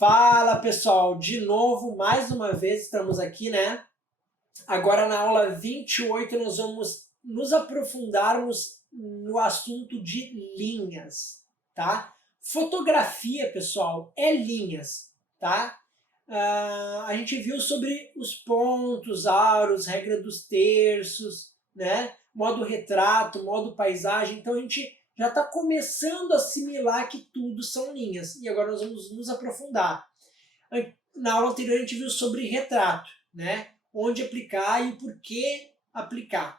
Fala pessoal, de novo, mais uma vez estamos aqui, né? Agora na aula 28 nós vamos nos aprofundarmos no assunto de linhas, tá? Fotografia, pessoal, é linhas, tá? A gente viu sobre os pontos, aros, regra dos terços, né? Modo retrato, modo paisagem, então a gente já está começando a assimilar que tudo são linhas. E agora nós vamos nos aprofundar. Na aula anterior a gente viu sobre retrato, né? Onde aplicar e por que aplicar.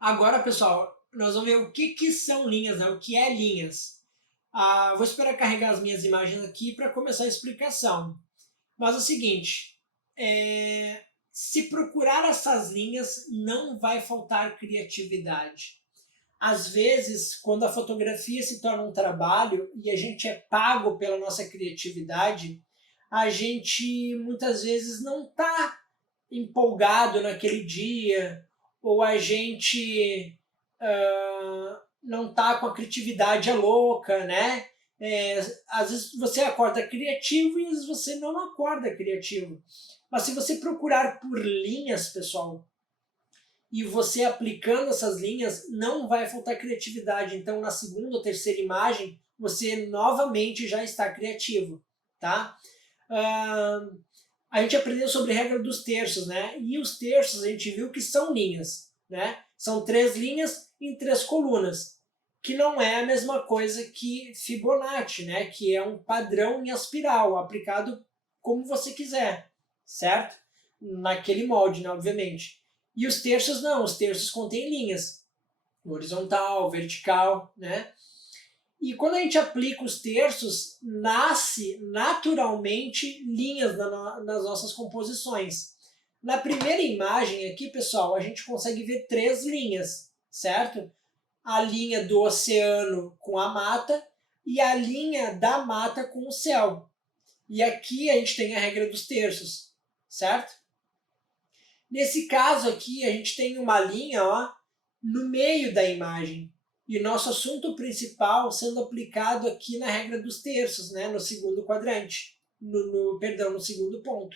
Agora, pessoal, nós vamos ver o que são linhas, né? O que é linhas. Vou esperar carregar as minhas imagens aqui para começar a explicação. Mas é o seguinte, se procurar essas linhas, não vai faltar criatividade. Às vezes, quando a fotografia se torna um trabalho e a gente é pago pela nossa criatividade, a gente muitas vezes não está empolgado naquele dia, ou a gente não está com a criatividade louca, né? Às vezes você acorda criativo e às vezes você não acorda criativo. Mas se você procurar por linhas, pessoal, e você aplicando essas linhas, não vai faltar criatividade. Então, na segunda ou terceira imagem, você novamente já está criativo, tá? A gente aprendeu sobre a regra dos terços, né? E os terços a gente viu que são linhas, né? São 3 linhas em 3 colunas, que não é a mesma coisa que Fibonacci, né? Que é um padrão em espiral, aplicado como você quiser, certo? Naquele molde, né? Obviamente. E os terços não, os terços contêm linhas, horizontal, vertical, né? E quando a gente aplica os terços, nasce naturalmente linhas nas nossas composições. Na primeira imagem aqui, pessoal, a gente consegue ver 3 linhas, certo? A linha do oceano com a mata e a linha da mata com o céu. E aqui a gente tem a regra dos terços, certo? Nesse caso aqui, a gente tem uma linha no meio da imagem. E o nosso assunto principal sendo aplicado aqui na regra dos terços, né, no segundo quadrante. No segundo ponto.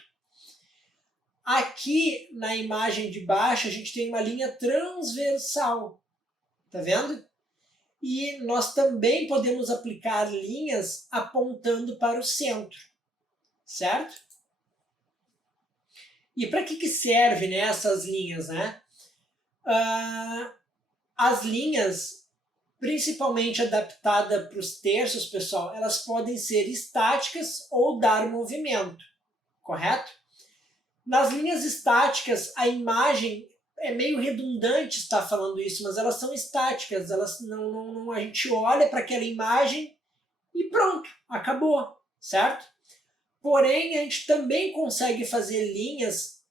Aqui na imagem de baixo, a gente tem uma linha transversal. Tá vendo? E nós também podemos aplicar linhas apontando para o centro. Certo? E para que servem, né, essas linhas, né? As linhas, principalmente adaptadas para os terços, pessoal, elas podem ser estáticas ou dar movimento, correto? Nas linhas estáticas, a imagem é meio redundante estar falando isso, mas elas são estáticas, elas não a gente olha para aquela imagem e pronto, acabou, certo? Porém, a gente também consegue fazer linhas,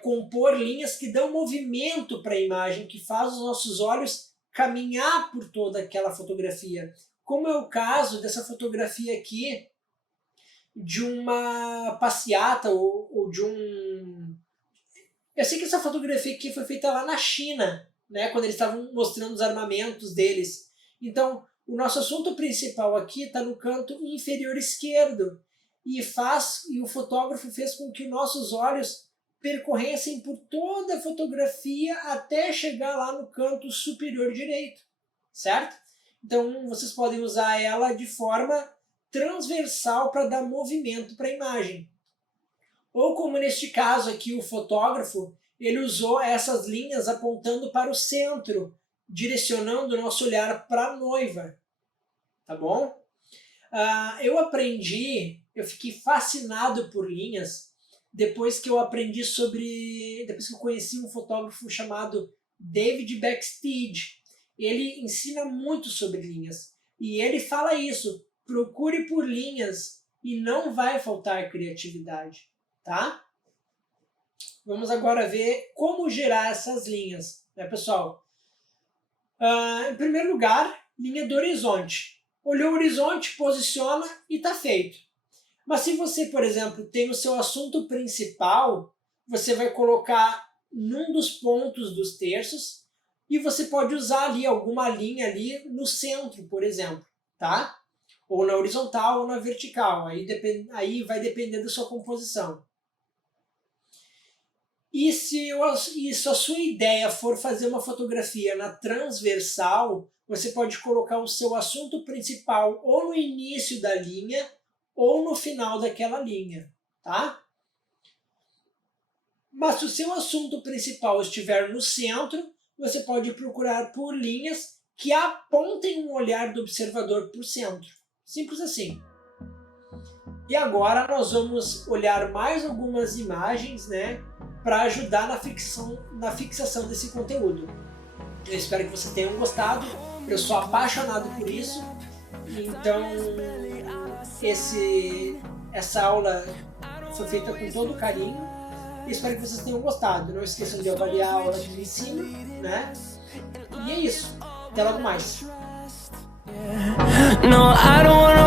compor linhas que dão movimento para a imagem, que faz os nossos olhos caminhar por toda aquela fotografia. Como é o caso dessa fotografia aqui, de uma passeata ou de um... Eu sei que essa fotografia aqui foi feita lá na China, né, quando eles estavam mostrando os armamentos deles. Então, o nosso assunto principal aqui está no canto inferior esquerdo. E o fotógrafo fez com que nossos olhos percorressem por toda a fotografia até chegar lá no canto superior direito, certo? Então vocês podem usar ela de forma transversal para dar movimento para a imagem. Ou como neste caso aqui o fotógrafo, ele usou essas linhas apontando para o centro, direcionando o nosso olhar para a noiva, tá bom? Eu fiquei fascinado por linhas depois que eu conheci um fotógrafo chamado David Backstage. Ele ensina muito sobre linhas e ele fala isso: procure por linhas e não vai faltar criatividade, tá? Vamos agora ver como gerar essas linhas, né, pessoal? Em primeiro lugar, linha do horizonte. Olhou o horizonte, posiciona e está feito. Mas se você, por exemplo, tem o seu assunto principal, você vai colocar num dos pontos dos terços e você pode usar ali alguma linha ali no centro, por exemplo, tá? ou na horizontal ou na vertical, aí vai depender da sua composição. E se a sua ideia for fazer uma fotografia na transversal, você pode colocar o seu assunto principal ou no início da linha ou no final daquela linha, tá? Mas se o seu assunto principal estiver no centro, você pode procurar por linhas que apontem um olhar do observador para o centro. Simples assim. E agora nós vamos olhar mais algumas imagens, né, para ajudar na fixação desse conteúdo. Eu espero que vocês tenham gostado. Eu sou apaixonado por isso. Então, essa aula foi feita com todo carinho. E espero que vocês tenham gostado. Não esqueçam de avaliar a aula aqui em cima, né? E é isso. Até logo mais. No, I don't wanna